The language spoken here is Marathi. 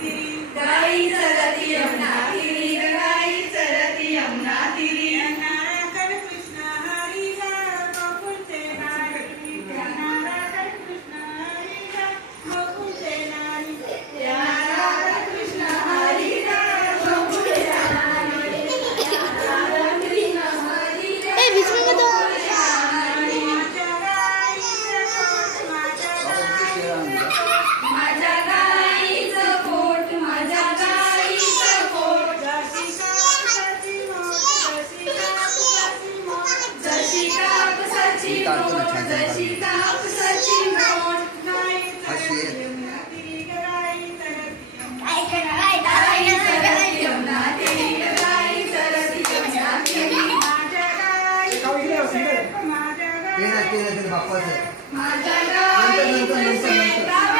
गाई चरती यमुना तीरी, गाई चरती यमुना तीरी. कृष्ण हरीला गोकुळचे नारी, कृष्ण हरीला गोकुळचे नारी, कृष्ण हरीला गोकुळच्या नारी. कृष्ण हरीला गोकुळच्या नारी. माझ्या गाईचं पोट, माझ्या गाईचं पोट. जशी कापसाची मोठ, जशी कापसाची मोठ. गाई चरती यमुना तीरी, गाई चरती यमुना तीरी. माझ्या गाईचे गावाचे